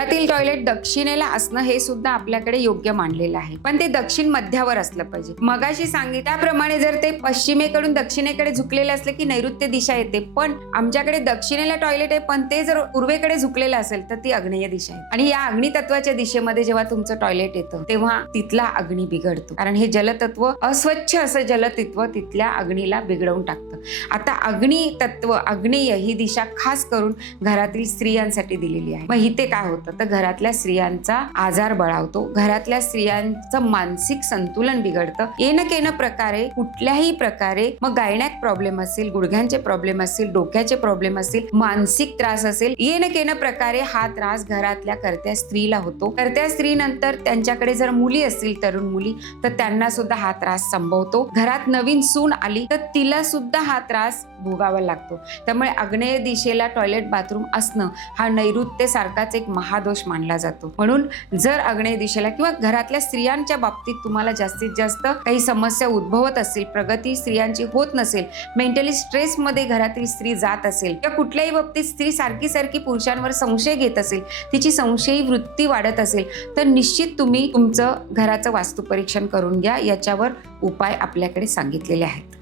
घरातील टॉयलेट दक्षिणेला असणं हे सुद्धा आपल्याकडे योग्य मानलेलं आहे. पण ते दक्षिण मध्यावर असलं पाहिजे. मगाशी सांगितल्याप्रमाणे जर ते पश्चिमेकडून दक्षिणेकडे झुकलेले असले की नैऋत्य दिशा येते पण आमच्याकडे दक्षिणेला टॉयलेट आहे पण ते जर पूर्वेकडे झुकलेलं असेल तर ती अग्नेय दिशा आहे. आणि या अग्नितत्वाच्या दिशेमध्ये जेव्हा तुमचं टॉयलेट येतं तेव्हा तिथला अग्नी बिघडतो. कारण हे जलतत्व अस्वच्छ असं जलतत्व तिथल्या अग्नीला बिघडवून टाकतं. आता अग्नितत्व अग्नेय ही दिशा खास करून घरातील स्त्रियांसाठी दिलेली आहे. मग इथे काय होतं? तर घरातल्या स्त्रियांचा आजार बळावतो. घरातल्या स्त्रियांचं मानसिक संतुलन बिघडतं. येणं केनं प्रकारे कुठल्याही प्रकारे मग गायण्यात प्रॉब्लेम असेल गुडघ्यांचे प्रॉब्लेम असतील डोक्याचे प्रॉब्लेम असतील मानसिक त्रास असेल येणं केनं प्रकारे हा त्रास घरातल्या करत्या स्त्रीला होतो. करत्या स्त्रीनंतर त्यांच्याकडे जर मुली असतील तरुण मुली तर त्यांना सुद्धा हा त्रास संभवतो. घरात नवीन सून आली तर तिला सुद्धा हा त्रास भोगावा लागतो. त्यामुळे आग्नेय दिशेला टॉयलेट बाथरूम असणं हा नैऋत्य सारखाच एक महादोष मानला जातो. म्हणून जर आग्नेय दिशेला किंवा घरातल्या स्त्रियांच्या बाबतीत तुम्हाला जास्तीत जास्त काही समस्या उद्भवत असतील प्रगती स्त्रियांची होत नसेल मेंटली स्ट्रेसमध्ये घरातील स्त्री जात असेल किंवा कुठल्याही बाबतीत स्त्री सारखी सारखी पुरुषांवर संशय घेत असेल तिची संशयी वृत्ती वाढत असेल तर निश्चित तुम्ही तुमचं घराचं वास्तुपरीक्षण करून घ्या याच्यावर उपाय आपल्याकडे सांगितलेले आहेत.